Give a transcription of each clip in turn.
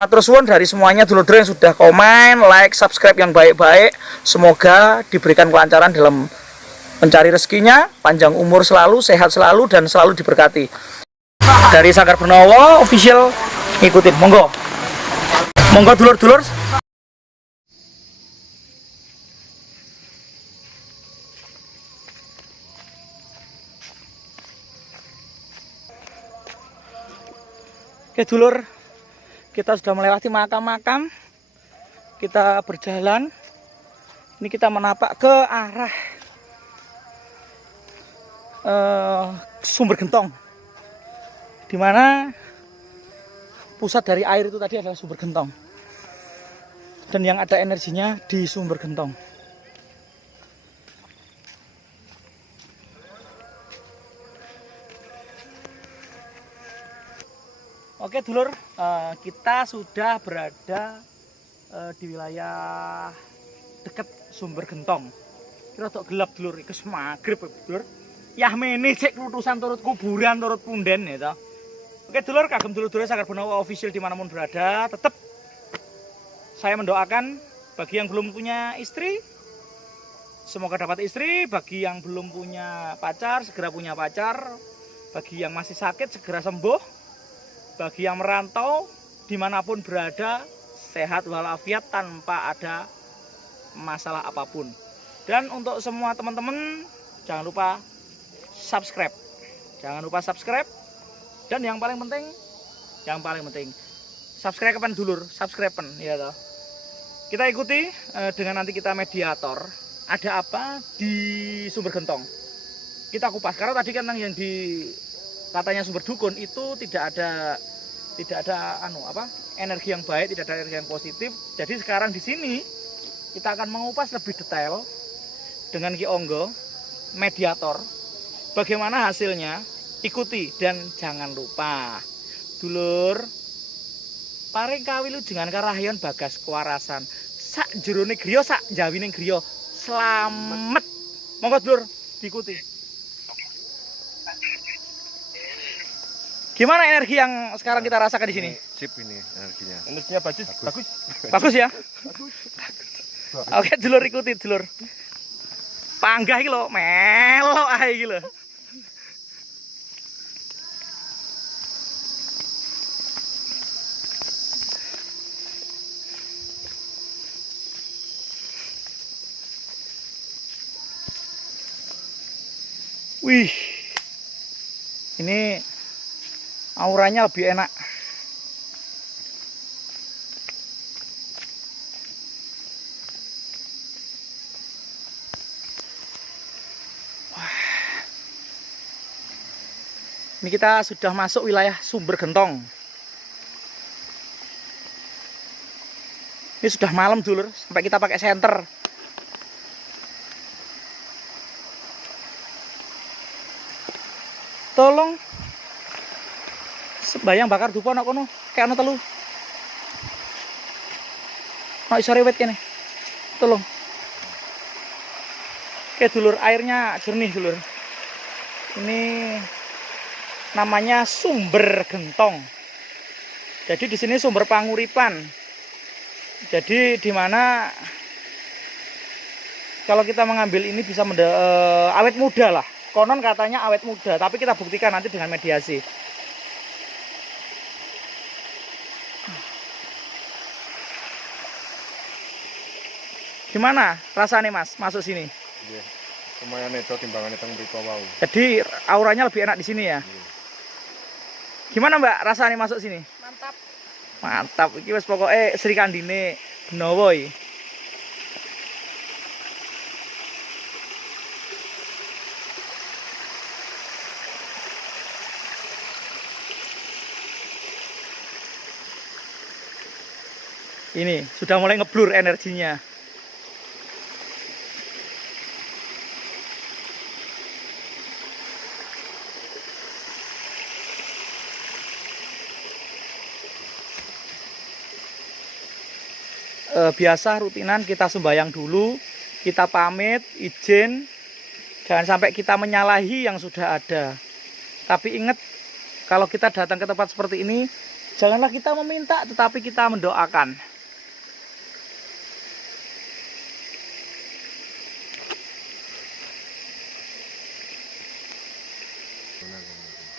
Terus suwun dari semuanya dulur-dulur yang sudah komen, like, subscribe yang baik-baik. Semoga diberikan kelancaran dalam mencari rezekinya, panjang umur selalu, sehat selalu, dan selalu diberkati. Dari Sanggar Benowo official, ikutin, monggo. Monggo dulur-dulur. Oke dulur, kita sudah melewati makam-makam. Kita berjalan. Ini kita menapak ke arah sumber gentong, dimana pusat dari air itu tadi adalah sumber gentong, dan yang ada energinya di sumber gentong. Oke dulur, kita sudah berada di wilayah dekat sumber gentong. Kita tok gelap dulur, iki maghrib dulur. Yah mene cek kerutusan turut kuburan turut punden ya toh. Oke dulur, kagem dulur-dulur Sanggar Benowo official dimanapun berada, tetap saya mendoakan bagi yang belum punya istri semoga dapat istri, bagi yang belum punya pacar segera punya pacar, bagi yang masih sakit segera sembuh, bagi yang merantau dimanapun berada sehat walafiat tanpa ada masalah apapun. Dan untuk semua teman-teman jangan lupa subscribe, dan yang paling penting subscribe kapan dulur, subscribe ya toh. Kita ikuti dengan nanti kita mediator ada apa di sumber gentong. Kita kupas karena tadi kan yang di katanya sumber dukun itu tidak ada energi yang baik, tidak ada energi yang positif. Jadi sekarang di sini kita akan mengupas lebih detail dengan Ki Onggo mediator. Bagaimana hasilnya? Ikuti dan jangan lupa dulur paring kawilujengan karahayon bagas kewarasan sak jerone griya sak jawining griya slamet. Monggo dulur diikuti. Gimana energi yang sekarang kita rasakan di sini? Sip ini energinya. Energinya bagus ya. Oke dulur, ikuti dulur. Panggah iki lho, melok ae iki lho. Wih. Ini auranya lebih enak. Ini kita sudah masuk wilayah sumber gentong. Ini sudah malam dulur, sampai kita pakai senter. Tolong sembayang bakar dupa nak kono, kayak ana telu. Nak iso rewet kene. Tolong. Oke dulur, airnya jernih dulur. Ini namanya sumber gentong. Jadi di sini sumber panguripan. Jadi di mana kalau kita mengambil ini bisa awet muda lah. Konon katanya awet muda, tapi kita buktikan nanti dengan mediasi. Gimana rasanya Mas masuk sini? Iya. Lumayan itu timbangannya teng mriko wau. Jadi auranya lebih enak di sini ya. Iya. Gimana Mbak rasanya masuk sini? Mantap. Mantap. Iki wis pokoke Sri Kandine Benowo iki. Ini sudah mulai ngeblur energinya. Biasa rutinan kita sembahyang dulu, kita pamit, izin, jangan sampai kita menyalahi yang sudah ada. Tapi ingat, kalau kita datang ke tempat seperti ini, Janganlah kita meminta, tetapi kita mendoakan.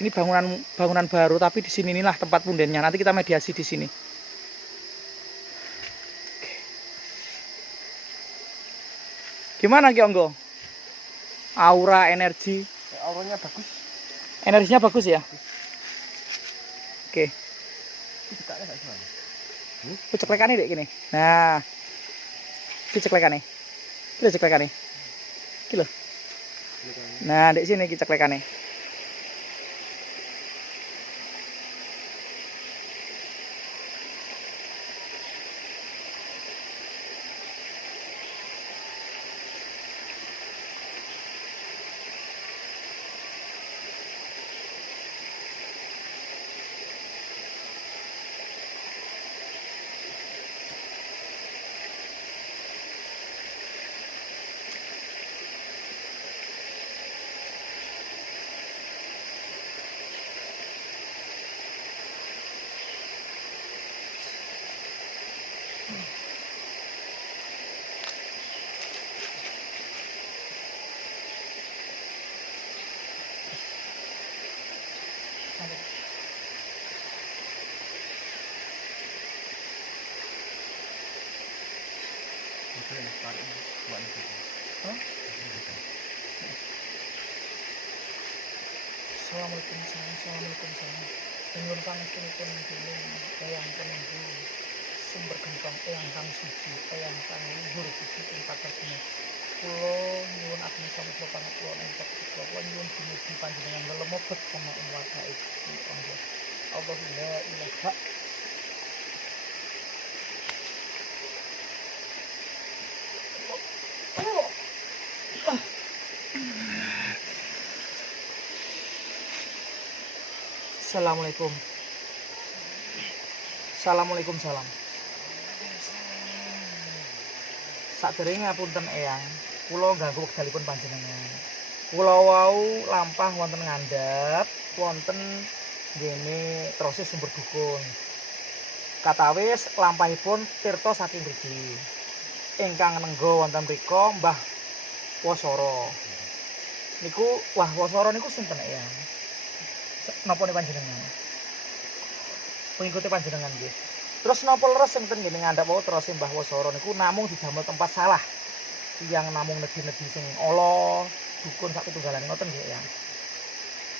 Ini bangunan baru, tapi di sini inilah tempat pundennya. Nanti kita mediasi di sini. Gimana Ki Onggo? Aura energi. Auranya bagus. Energinya bagus ya? Oke. Ceklekane dek gini. Nah. Iki ceklekane. Iki ceklekane. Iki lho. Nah, dek sini iki ceklekane. Assalamualaikum salam. Nyuwun pangestunipun dene eyang penunggu sumber gentong eyang kang suci, eyang kang luhur suci ing pakartine. Kula nyuwun ageng samudra pangapura ing kula nyuwun dumugi panjenengan lelemobet ana ing wadhake Onggo. Allahu la ilaha Assalamualaikum. Assalamualaikum salam. Saderenge ngapunten eyang, kula ganggu wekdalipun panjenengan. Kula wau lampah wonten ngandhap, wonten ngene proses sumber dukun. Katawis lampahipun tirta saking mriki. Ingkang nenggo wonten mrika Mbah Wasara. Niku wah Wasara niku sinten eyang? Napa nih panjenengan? Pengikuti panjenengan nggih. Terus napa leres sing ten ngene ngandhap wau terus Mbah Wasara niku namung didamel tempat salah. Tiyang namung nedi-nedi sing ala, dukun sak pitunggalan ngoten nggih ya.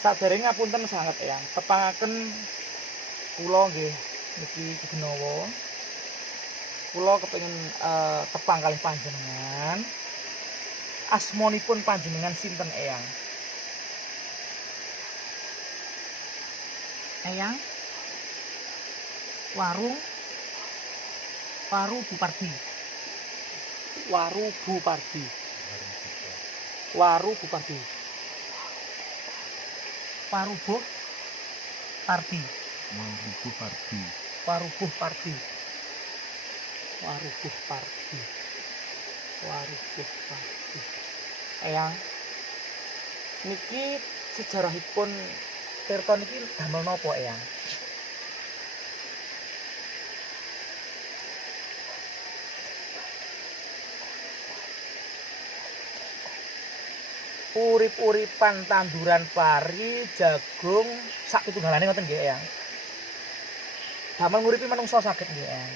Saderenge ngapunten sanget eyang, tepangaken kula nggih niki Genawa. Kula kepengin tepang kalih panjenengan. Asmanipun panjenengan sinten eyang? Eyang Waru Bupardi. Waru Bupardi. Parubuh Pardi. Eyang niki sejarahipun tirta niki damel napa eyang? Urip-uripan tanduran pari, jagung, sak pitunggalane ngoten nggih eyang. Damel nguripi manungsa saged nggih eyang.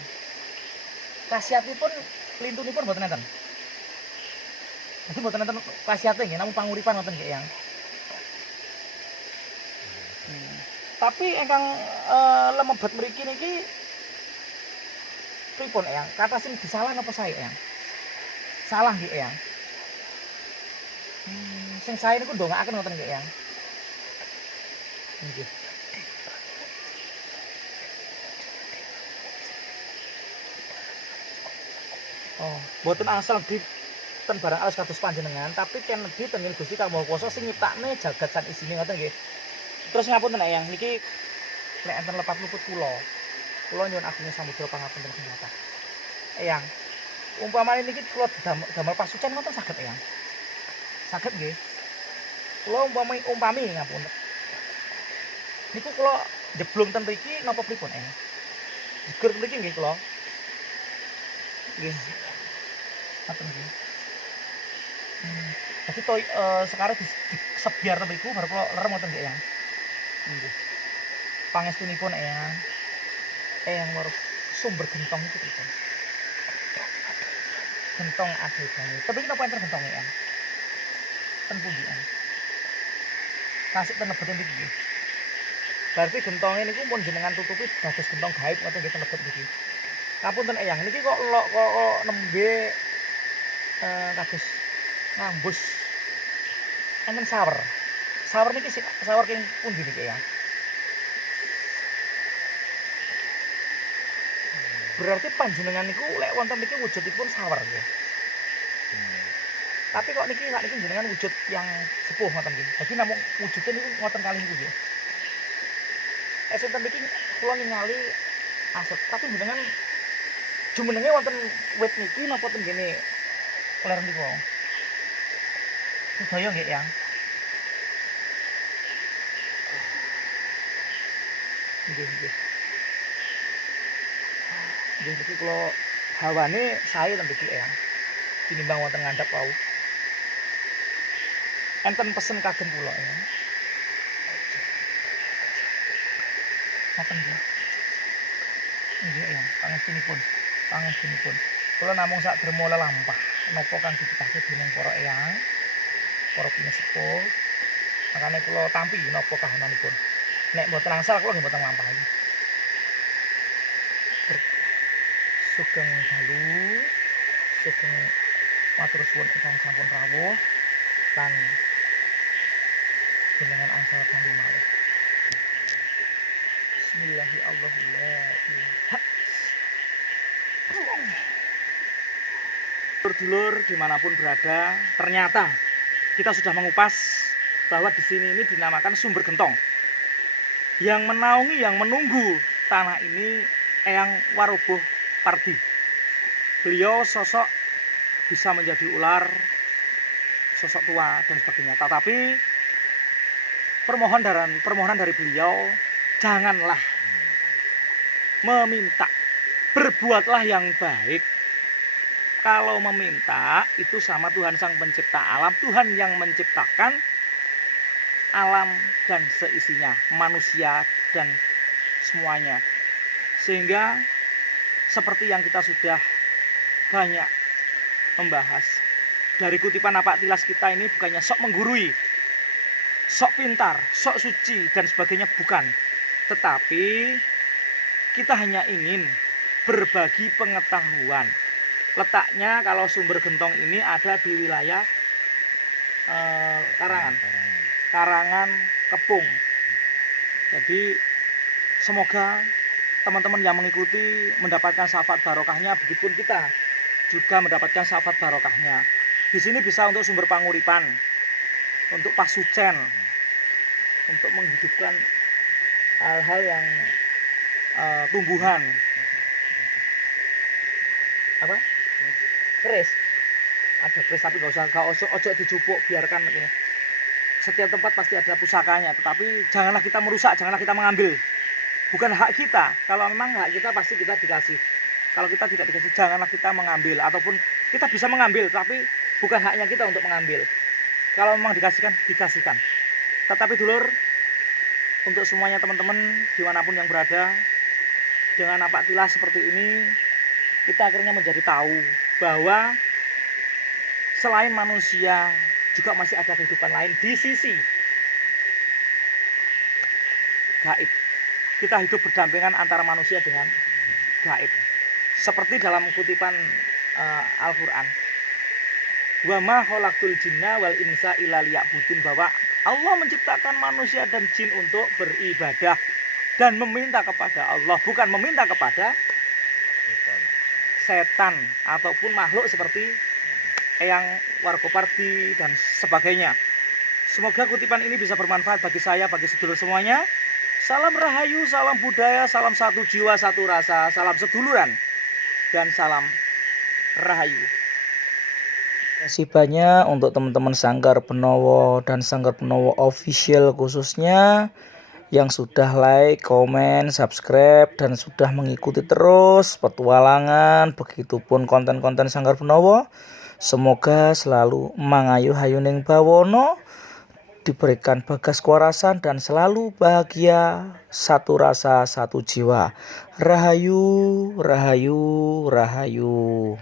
Khasiatipun lintunipun mboten enten. Dadi mboten enten khasiate nggih, namung panguripan ngoten nggih eyang. Tapi ingkang lemebet mriki niki pripun eyang? Kata sing disalah napa sae eyang? Salah nggih eyang. Sing sae niku ndongakaken ngoten nggih eyang. Nggih. Oh, mboten asal di ten barang alas kados panjenengan, tapi ken nedhi ten Gusti Kang Maha Kuwasa sing nyiptakne jagat san isine ngoten nggih. Terus ngapunten eyang niki nek enten lepat luput kula nyuwun ageng samudra pangapunten sing kathah. Eyang, umpamane niki kula damel pasucen ngoten saged eyang. Saged nggih. Kula umpami ngapunten. Niku kula jeblong ten mriki napa pripun Eyang? Jegur mriki nggih kula. Nggih. Ngoten nggih. Jadi sekarang disebiar ten mriku baru kula lerem ngoten nggih Eyang. Nggih. Pangestunipun Eyang. Eyang weruh sumber gentong itu pripun? Gentong adegange. Tapi napa enten gentong Eyang? Ten pundi Eyang? Kasih ten lebet mriki nggih. Berarti gentonge niku pun jenengan tutupi dados gentong gaib ngoten nggih ten lebet mriki. Kapunten Eyang, niki kok nembe kados ngambus enten sawer. Sawer niki sawer king pundi niki Eyang? Berarti panjenengan niku lek wonten niki wujudipun sawer nggih. Tapi kok niki jenengan wujud yang sepuh ngoten nggih. Dadi namung wujudnya niku ngoten kalih niku nggih. Enten niki kula ningali asep, tapi jenengan jumenenge wonten wit niki napa ten kene ler niku. Sedaya nggih Yang. Nggih nggih. Nggih niki kula hawane sae ten mriki Eyang. Tinimbang wonten ngandhap wau. Enten pesen kagem kula Eyang. Ngoten nggih. Nggih Eyang, pangestunipun. Kula namung sak derma lelampah napa kang dititahke dening para Eyang, para pinisepuh. Makane kula tampi napa kahonanipun. Nek mboten angsal kula nggih mboten nglampahi. Sugeng dalu, sugeng matur suwun ingkang sampun rawuh lan jenengan angsal kangge malih. Bismillahirrahmanirrahim. Dulur dimanapun berada, ternyata kita sudah mengupas bahwa di sini ini dinamakan sumber gentong. Yang menaungi, yang menunggu tanah ini Eyang Waroboh Pardi. Beliau sosok bisa menjadi ular, sosok tua dan sebagainya. Tetapi permohonan dari beliau, janganlah meminta, berbuatlah yang baik. Kalau meminta itu sama Tuhan Sang Pencipta alam, Tuhan yang menciptakan alam dan seisinya, manusia dan semuanya. Sehingga seperti yang kita sudah banyak membahas, dari kutipan Napak Tilas kita ini bukannya sok menggurui, sok pintar, sok suci dan sebagainya, bukan. Tetapi kita hanya ingin berbagi pengetahuan. Letaknya kalau sumber gentong ini ada di wilayah Karangan Kepung. Jadi semoga teman-teman yang mengikuti mendapatkan syafaat barokahnya, begitupun kita juga mendapatkan syafaat barokahnya. Di sini bisa untuk sumber panguripan, untuk pasucen, untuk menghidupkan hal-hal yang tumbuhan. Apa? Keris. Ada keris tapi nggak usah ojo dijupuk, biarkan ini. Setiap tempat pasti ada pusakanya, tetapi janganlah kita merusak, janganlah kita mengambil. Bukan hak kita. Kalau memang hak kita pasti kita dikasih. Kalau kita tidak dikasih, janganlah kita mengambil. Ataupun kita bisa mengambil, tapi bukan haknya kita untuk mengambil. Kalau memang dikasihkan, dikasihkan. Tetapi dulur, untuk semuanya teman-teman dimanapun yang berada, dengan Napak Tilas seperti ini, kita akhirnya menjadi tahu bahwa selain manusia juga masih ada kehidupan lain di sisi gaib. Kita hidup berdampingan antara manusia dengan gaib. Seperti dalam kutipan Al-Quran, wa ma khalaqtul jinna wal insa illa liya'budun, bahwa Allah menciptakan manusia dan jin untuk beribadah dan meminta kepada Allah, bukan meminta kepada setan ataupun makhluk seperti Eyang Waroboh Pardi dan sebagainya. Semoga kutipan ini bisa bermanfaat bagi saya, bagi sedulur semuanya. Salam rahayu, salam budaya, salam satu jiwa, satu rasa, salam seduluran, dan salam rahayu. Terima kasih banyak untuk teman-teman Sanggar Penowo dan Sanggar Penowo Official khususnya yang sudah like, komen, subscribe, dan sudah mengikuti terus petualangan, begitupun konten-konten Sanggar Benowo. Semoga selalu mangayu hayuning bawono, diberikan bagas kewarasan dan selalu bahagia, satu rasa, satu jiwa. Rahayu, rahayu, rahayu.